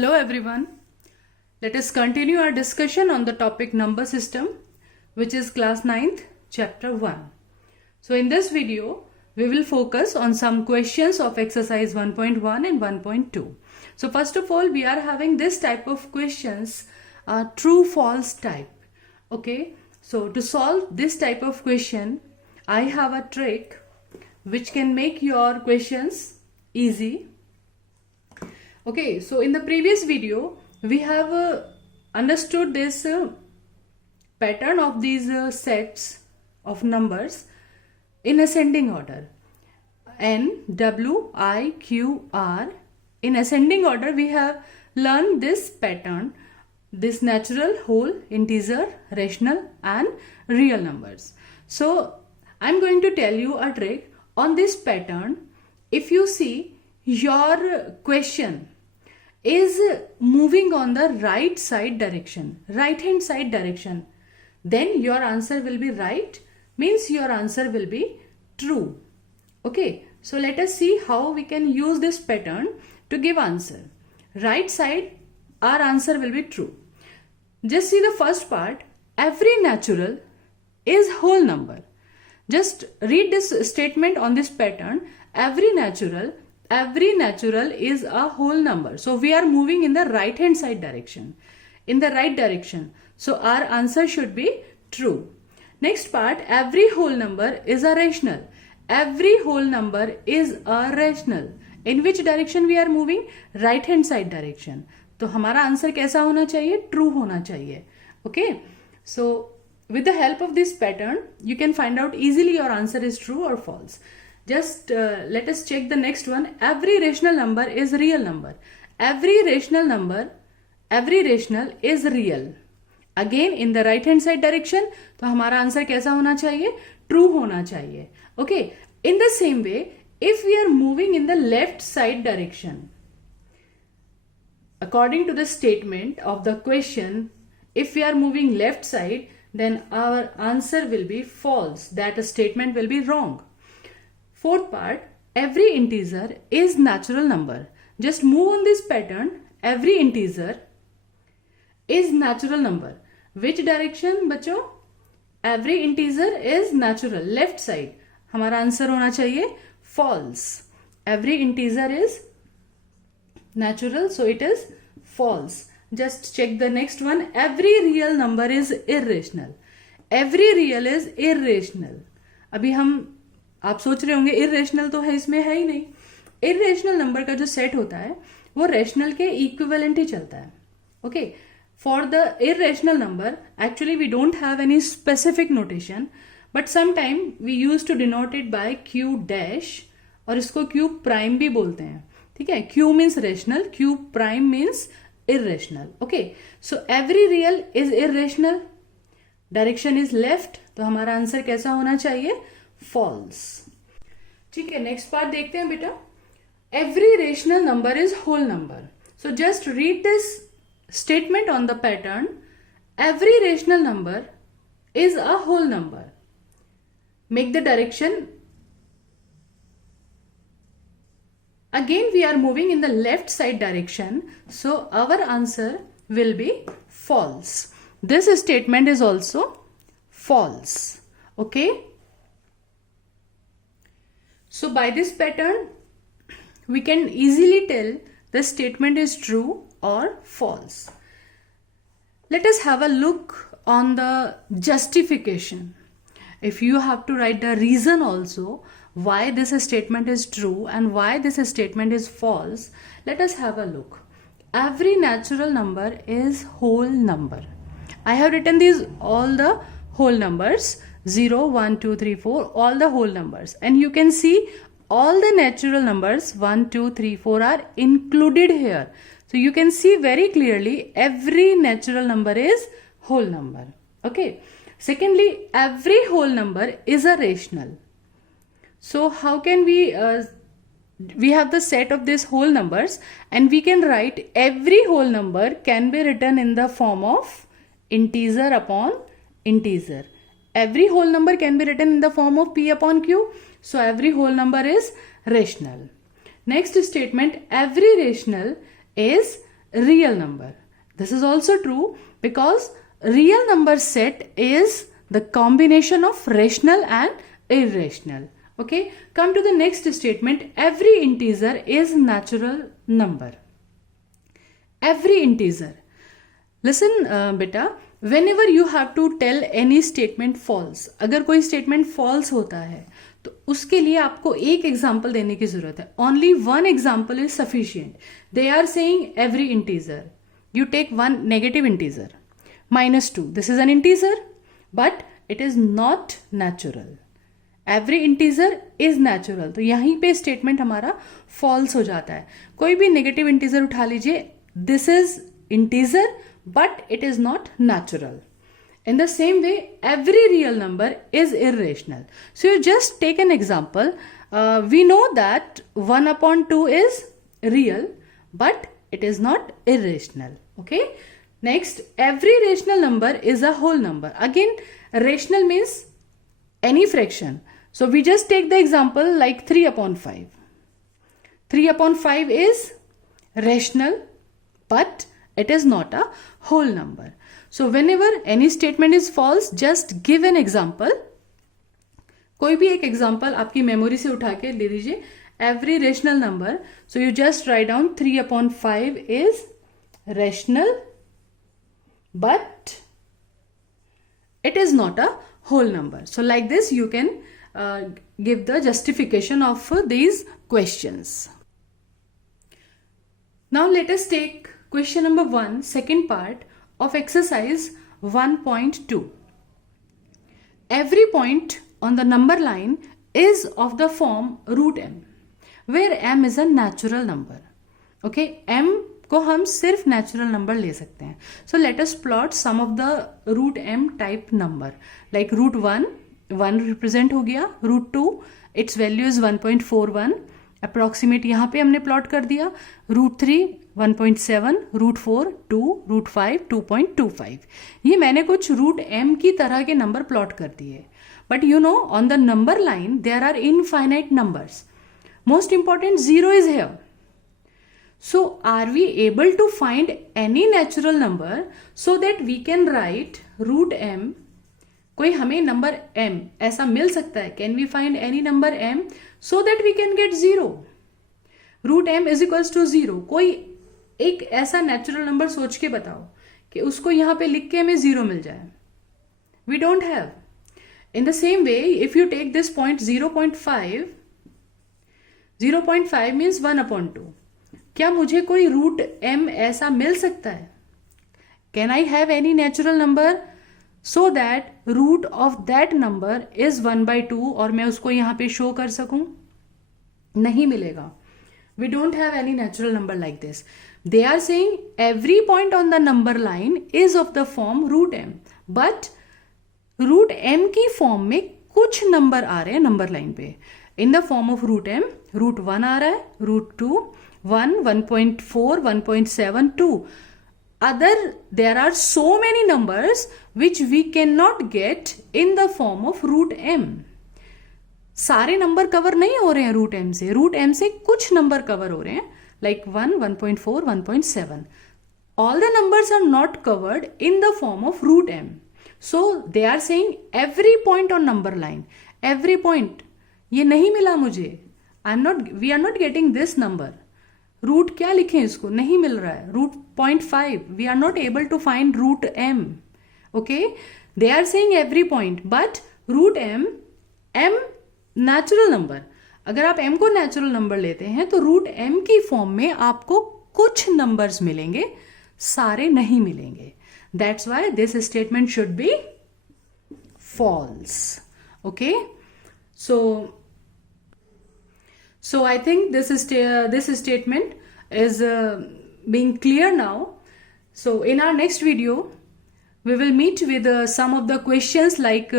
Hello everyone. Let us continue our discussion on the topic number system, which is class 9th chapter 1. So in this video, we will focus on some questions of exercise 1.1 and 1.2. So first of all, we are having this type of questions, true false type. Okay. So to solve this type of question, I have a trick which can make your questions easy. Okay, so in the previous video, we have understood this pattern of these sets of numbers in ascending order. N, W, I, Q, R. In ascending order, we have learned this pattern, this natural, whole, integer, rational and real numbers. So, I am going to tell you a trick on this pattern. If you see your question is moving on the right side direction, right hand side direction, then your answer will be right, means your answer will be true. Okay, so let us see how we can use this pattern to give answer. Right side, our answer will be true. Just see the first part, every natural is whole number. Just read this statement on this pattern, every natural is a whole number. So we are moving in the right hand side direction, in the right direction. So our answer should be true. Next part, every whole number is a rational. Every whole number is a rational. In which direction we are moving? Right hand side direction. तो हमारा answer कैसा होना चाहिए? True होना चाहिए. Okay. So with the help of this pattern, you can find out easily your answer is true or false. Just let us check the next one. Every rational number is real number. Every rational is real. Again in the right hand side direction, तो हमारा answer कैसा होना चाहिए? True होना चाहिए. Okay. In the same way, if we are moving in the left side direction, according to the statement of the question, if we are moving left side, then our answer will be false. That statement will be wrong. Fourth part, every integer is natural number. Just move on this pattern. Every integer is natural number. Which direction बच्चों? Every integer is natural. Left side. हमारा answer होना चाहिए false. Every integer is natural, so it is false. Just check the next one. Every real number is irrational. Every real is irrational. अभी आप सोच रहे होंगे irrational तो है, इसमें है ही नहीं. इरेशनल नंबर का जो सेट होता है वो रेशनल के इक्विवेलेंट ही चलता है. Okay, for the irrational number actually we don't have any specific notation, but sometime we use to denote it by Q dash, और इसको क्यू प्राइम भी बोलते हैं. ठीक है, Q means rational, Q prime means irrational. Okay, so every real is irrational. Direction is left, तो हमारा answer कैसा होना चाहिए? False. ठीक है, नेक्स्ट पार्ट देखते हैं बेटा. Every rational number is whole number. So just read this statement on the pattern. Every rational number is a whole number. Make the direction. Again we are moving in the left side direction, so our answer will be false. This statement is also false. Okay. So by this pattern, we can easily tell the statement is true or false. Let us have a look on the justification. If you have to write the reason also, why this statement is true and why this statement is false, let us have a look. Every natural number is whole number. I have written these all the whole numbers, 0, 1, 2, 3, 4, all the whole numbers, and you can see all the natural numbers 1, 2, 3, 4 are included here. So you can see very clearly every natural number is whole number. Okay. Secondly, every whole number is a rational. So how can we have the set of these whole numbers, and we can write every whole number can be written in the form of integer upon integer. Every whole number can be written in the form of P upon Q. So every whole number is rational. Next statement, every rational is real number. This is also true because real number set is the combination of rational and irrational. Okay, come to the next statement. Every integer is natural number. Every integer. Listen beta, whenever you have to tell any statement false, अगर कोई statement false होता है तो उसके लिए आपको एक example देने की जरूरत है. Only one example is sufficient. They are saying every integer. You take one negative integer, -2. This is an integer, but it is not natural. Every integer is natural. तो यहीं पे स्टेटमेंट हमारा false हो जाता है. कोई भी नेगेटिव इंटीजर उठा लीजिए, this is integer, but it is not natural. In the same way, every real number is irrational. So you just take an example. We know that 1/2 is real, but it is not irrational. Okay. Next, every rational number is a whole number. Again, rational means any fraction. So we just take the example like 3/5. 3/5 is rational, but it is not a whole number. So whenever any statement is false, just give an example. कोई भी एक example आपकी memory से उठा के ले लीजिए. Every rational number. So you just write down 3/5 is rational, but it is not a whole number. So like this you can give the justification of these questions. Now let us take question number 1, second part of exercise 1.2. Every point on the number line is of the form root m, where m is a natural number. Okay, m को हम सिर्फ natural number ले सकते हैं. So let us plot some of the root m type number. Like root 1 represent हो गया. Root 2 it's value is 1.41. Approximate यहाँ पे हमने प्लॉट कर दिया. Root 3 1.7, root 4 2, root 5 2.25. ये मैंने कुछ रूट m की तरह के नंबर प्लॉट कर दिए. But you know on the number line there are infinite numbers. Most important zero is here. So are we able to find any natural number so that we can write root m? कोई हमें number m ऐसा मिल सकता है? Can we find any number m so that we can get 0? Root m is equals to 0. कोई एक ऐसा natural number सोच के बताओ कि उसको यहाँ पे लिख के हमें 0 मिल जाए. We don't have. In the same way, if you take this point 0.5, 0.5 means 1/2. क्या मुझे कोई रूट m ऐसा मिल सकता है? Can I have any natural number so that root of that number is 1/2 और मैं उसको यहां पे शो कर सकूं? नहीं मिलेगा. We don't have any natural number like this. They are saying every point on the number line is of the form root m, but root m की फॉर्म में कुछ नंबर आ रहे हैं नंबर लाइन पे in the form of root m. Root 1 आ रहा है, root 2 1, 1.4, 1.7, 2. There are so many numbers which we cannot get in the form of root m. सारे नंबर कवर नहीं हो रहे हैं रूट m से. रूट m से कुछ नंबर कवर हो रहे हैं like 1, 1.4, 1.7. All the numbers are not covered in the form of root m. So they are saying every point on number line, every point. ये नहीं मिला मुझे. We are not getting this number. Root क्या लिखें इसको? नहीं मिल रहा है. Root 0.5. We are not able to find root m. Okay, they are saying every point, but root m natural number. अगर आप m को नेचुरल नंबर लेते हैं तो रूट m की फॉर्म में आपको कुछ नंबर्स मिलेंगे, सारे नहीं मिलेंगे. That's why this statement should be false. Okay, So I think this statement is being clear now. So in our next video, we will meet with some of the questions like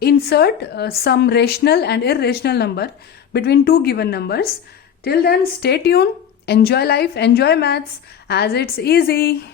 insert some rational and irrational number between two given numbers. Till then, stay tuned, enjoy life, enjoy maths as it's easy.